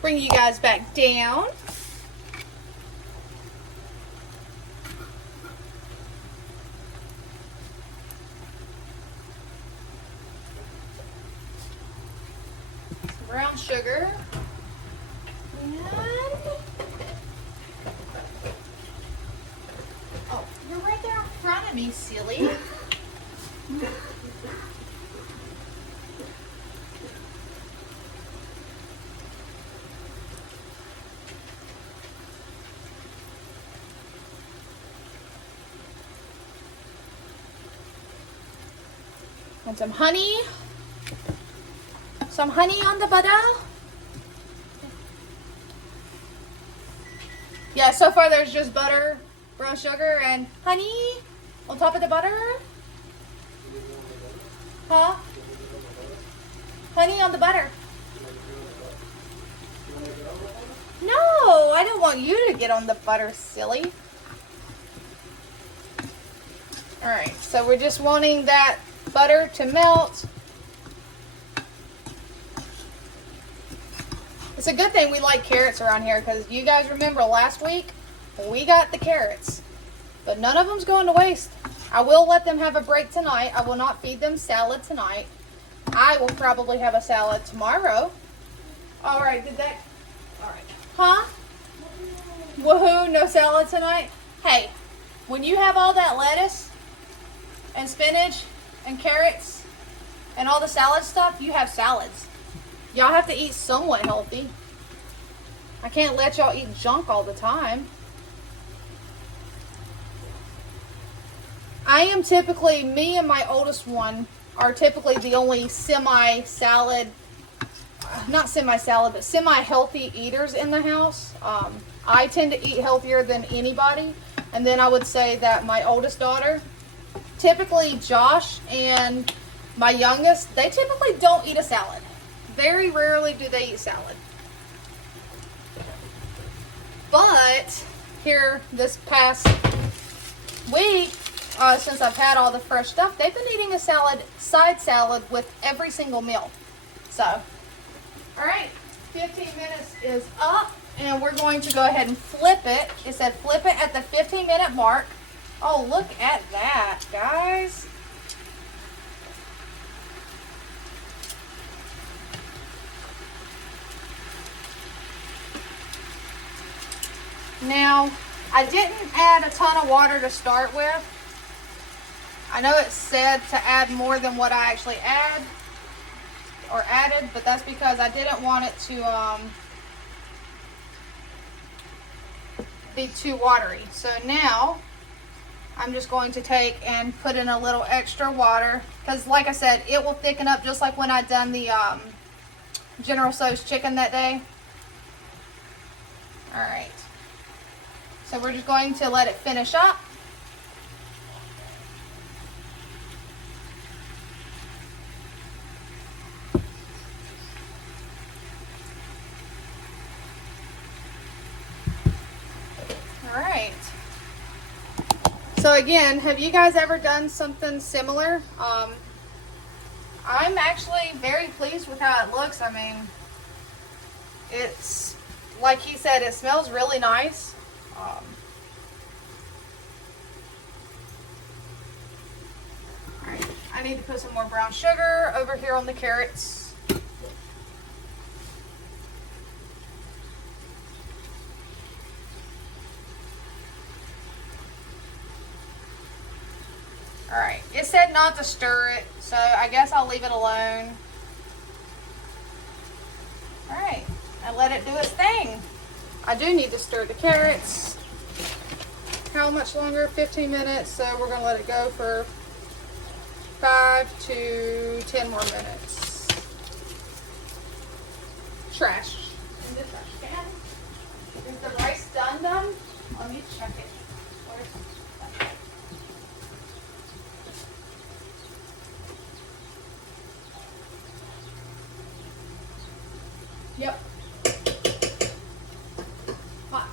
Bring you guys back down. Some brown sugar. And oh, you're right there in front of me, silly. And some honey. Some honey on the butter. Yeah, so far there's just butter, brown sugar, and honey on top of the butter. Huh? Honey on the butter. No, I don't want you to get on the butter, silly. Alright, so we're just wanting that butter to melt. It's a good thing we like carrots around here because you guys remember last week we got the carrots, but none of them's going to waste. I will let them have a break tonight. I will not feed them salad tonight. I will probably have a salad tomorrow. All right, did that? All right. Huh? Woohoo, no salad tonight? Hey, when you have all that lettuce and spinach and carrots and all the salad stuff, you have salads. Y'all have to eat somewhat healthy. I can't let y'all eat junk all the time. I am typically, me and my oldest one are typically the only semi-salad, not semi-salad, but semi-healthy eaters in the house. I tend to eat healthier than anybody. And then I would say that my oldest daughter, typically Josh and my youngest, they typically don't eat a salad. Very rarely do they eat salad. But here this past week, since I've had all the fresh stuff, they've been eating a side salad with every single meal. So, all right, 15 minutes is up, and we're going to go ahead and flip it. It said flip it at the 15-minute mark. Oh, look at that, guys. Now, I didn't add a ton of water to start with. I know it said to add more than what I actually added, but that's because I didn't want it to be too watery. So now, I'm just going to take and put in a little extra water, because like I said, it will thicken up just like when I done the General Tso's chicken that day. Alright. So we're just going to let it finish up. Alright. So again, have you guys ever done something similar? I'm actually very pleased with how it looks. I mean, it's, like he said, it smells really nice. need to put some more brown sugar over here on the carrots. Alright, it said not to stir it, so I guess I'll leave it alone. Alright, I let it do its thing. I do need to stir the carrots. How much longer? 15 minutes, so we're going to let it go for 5 to 10 more minutes. Trash. In the trash can. Is the rice done? Let me check it. Where's that? Yep. Hot.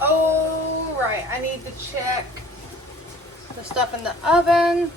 Oh, right. I need to check the stuff in the oven.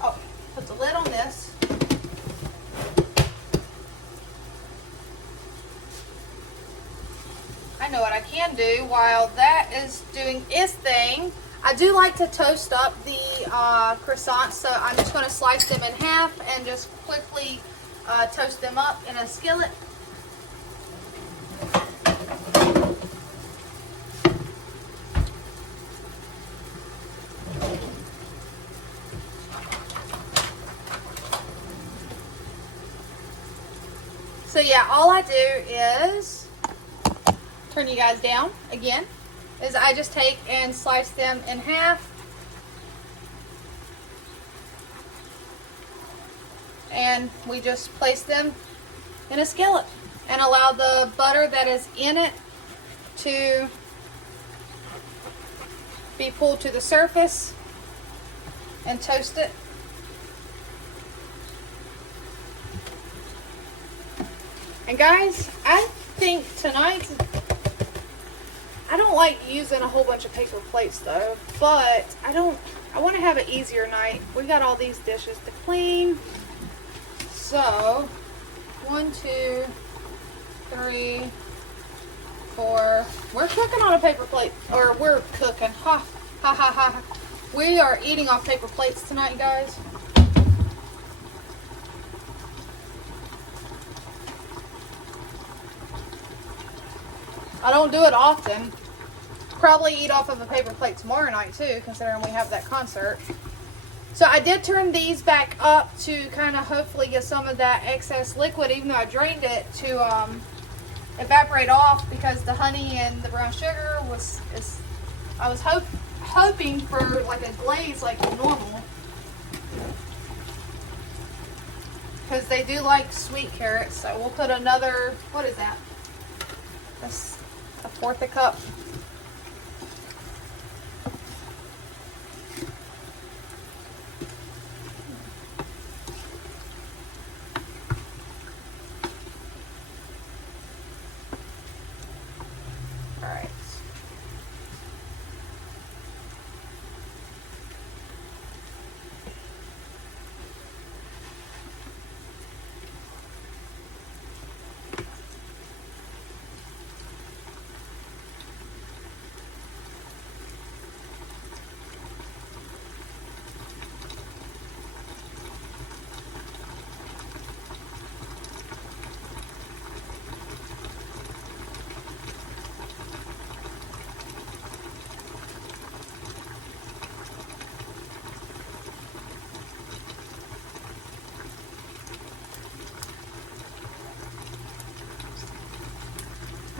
Oh, put the lid on this. I know what I can do while that is doing its thing. I do like to toast up the croissants, so I'm just going to slice them in half and just quickly toast them up in a skillet. So yeah, all I do is turn you guys down again, is I just take and slice them in half. And we just place them in a skillet and allow the butter that is in it to be pulled to the surface and toast it. And guys, I think tonight, I don't like using a whole bunch of paper plates though, but I want to have an easier night. We got all these dishes to clean. So, 1, 2, 3, 4. We're cooking on a paper plate, or we're cooking. Ha, ha, ha, ha. We are eating off paper plates tonight, guys. I don't do it often. Probably eat off of a paper plate tomorrow night too, considering we have that concert. So I did turn these back up to kind of hopefully get some of that excess liquid, even though I drained it, to evaporate off, because the honey and the brown sugar I was hoping for like a glaze like normal, because they do like sweet carrots. So we'll put another, what is that? That's a fourth a cup. All right.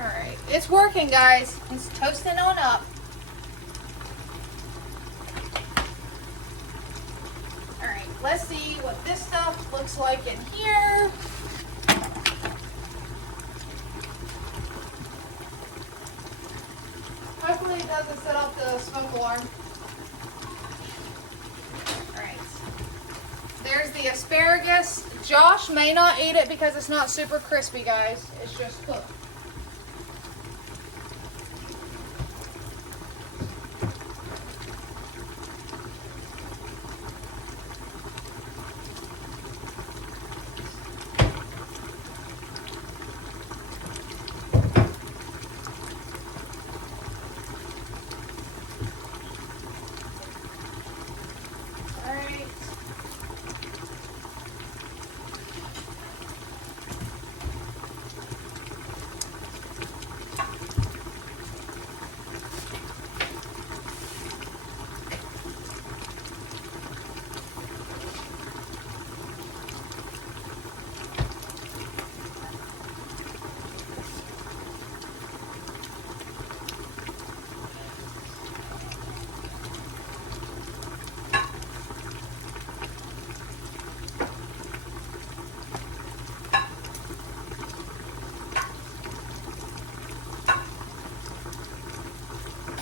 Alright, it's working, guys. It's toasting on up. Alright. let's see what this stuff looks like in here. Hopefully it doesn't set off the smoke alarm. Alright. There's the asparagus. Josh may not eat it because it's not super crispy, guys. It's just cooked.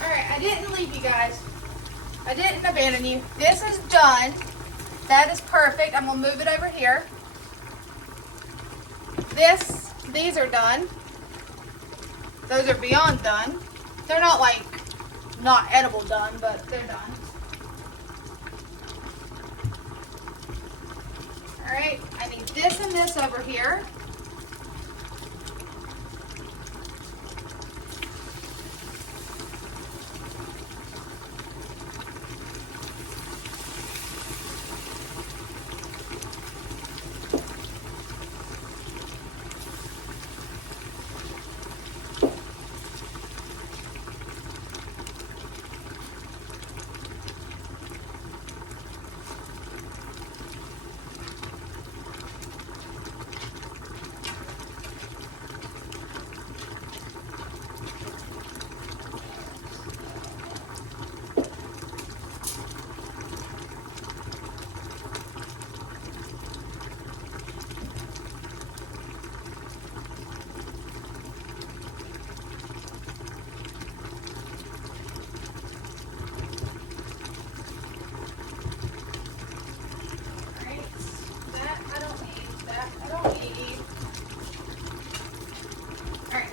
I didn't leave you guys. I didn't abandon you. This is done. That is perfect. I'm gonna move it over here. These are done. Those are beyond done. They're not like not edible done, but they're done. All right, I need this and this over here.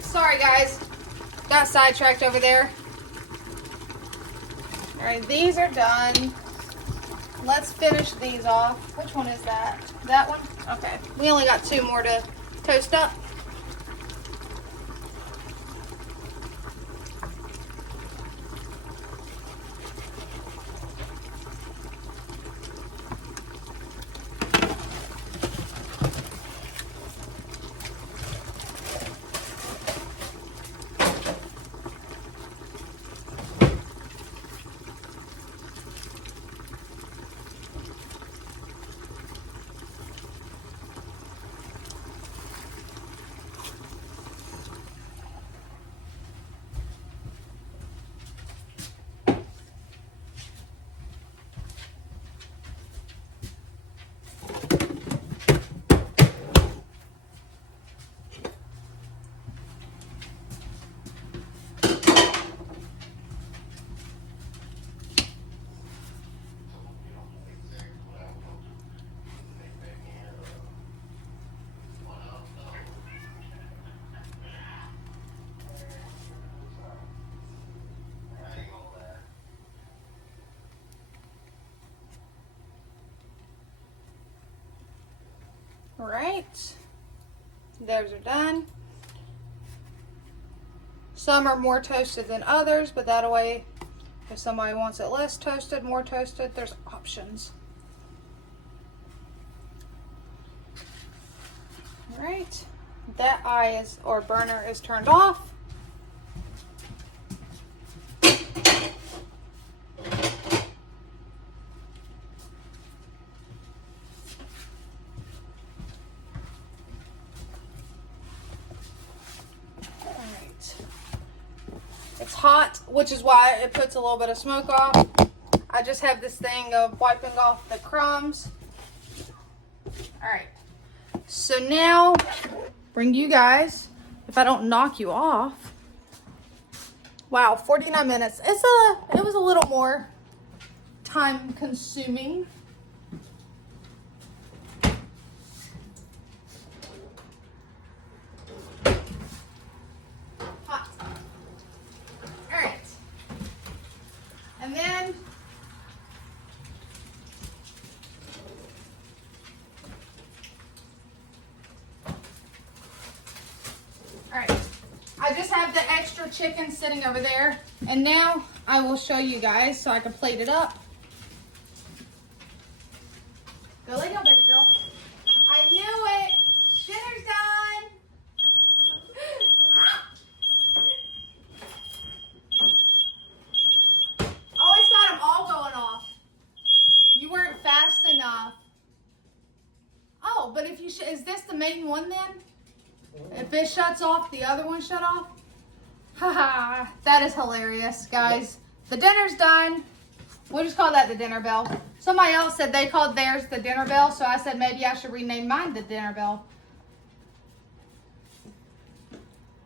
Sorry guys, got sidetracked over there. All right, these are done. Let's finish these off. Which one is that? That one? Okay, we only got 2 more to toast up. All right, those are done. Some are more toasted than others, but that way, if somebody wants it less toasted, more toasted, there's options. All right, that eye is, or burner is turned off. It's hot, which is why it puts a little bit of smoke off. I just have this thing of wiping off the crumbs All right. So now, bring you guys, if I don't knock you off. Wow, 49 minutes. It was a little more time consuming. Hot. All right. And then all right, I just have the extra chicken sitting over there, and now I will show you guys so I can plate it up. Go lay down, baby girl. I knew it. Dinner's done. Oh, it's got them all going off. You weren't fast enough. Oh, but if you is this the main one then? If it shuts off, the other one shut off? Haha, that is hilarious, guys. The dinner's done. We'll just call that the dinner bell. Somebody else said they called theirs the dinner bell, so I said maybe I should rename mine the dinner bell.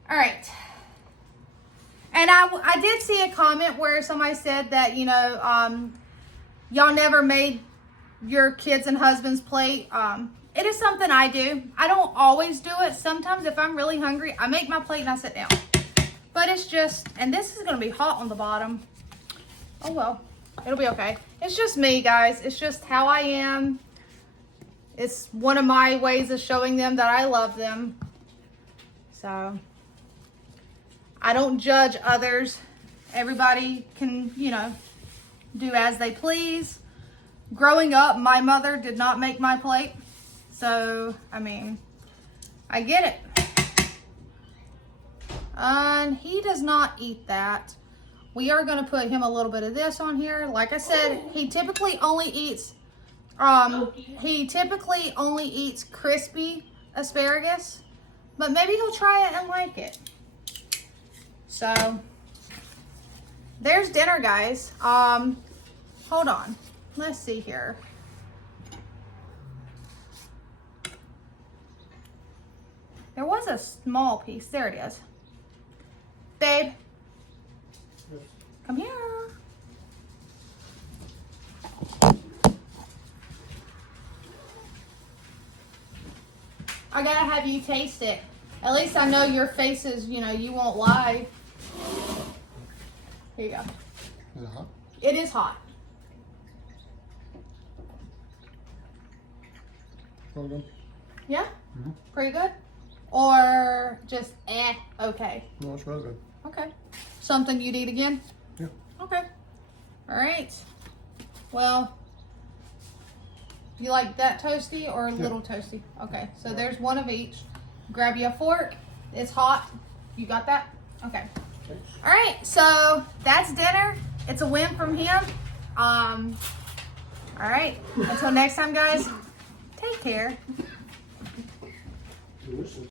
All right. And I did see a comment where somebody said that, you know, y'all never made your kids and husband's plate. It is something I do. I don't always do it. Sometimes if I'm really hungry, I make my plate and I sit down. But it's just, and this is gonna be hot on the bottom. Oh well, it'll be okay. It's just me, guys. It's just how I am. It's one of my ways of showing them that I love them. So, I don't judge others. Everybody can, you know, do as they please. Growing up, my mother did not make my plate. So, I mean, I get it. And he does not eat that. We are going to put him a little bit of this on here. Like I said, he typically only eats crispy asparagus, but maybe he'll try it and like it. So, there's dinner, guys. Hold on. Let's see here. There was a small piece. There it is. Babe, come here. I gotta have you taste it. At least I know your face is, you know, you won't lie. Here you go. Is it hot? It is hot. Well done. Yeah? Mhm. Pretty good? Or just okay. No, it's really good. Okay. Something you'd eat again? Yeah. Okay. All right. Well, you like that toasty or a little toasty? Okay. So there's one of each. Grab you a fork. It's hot. You got that? Okay. All right. So that's dinner. It's a win from him. All right. Until next time, guys. Take care.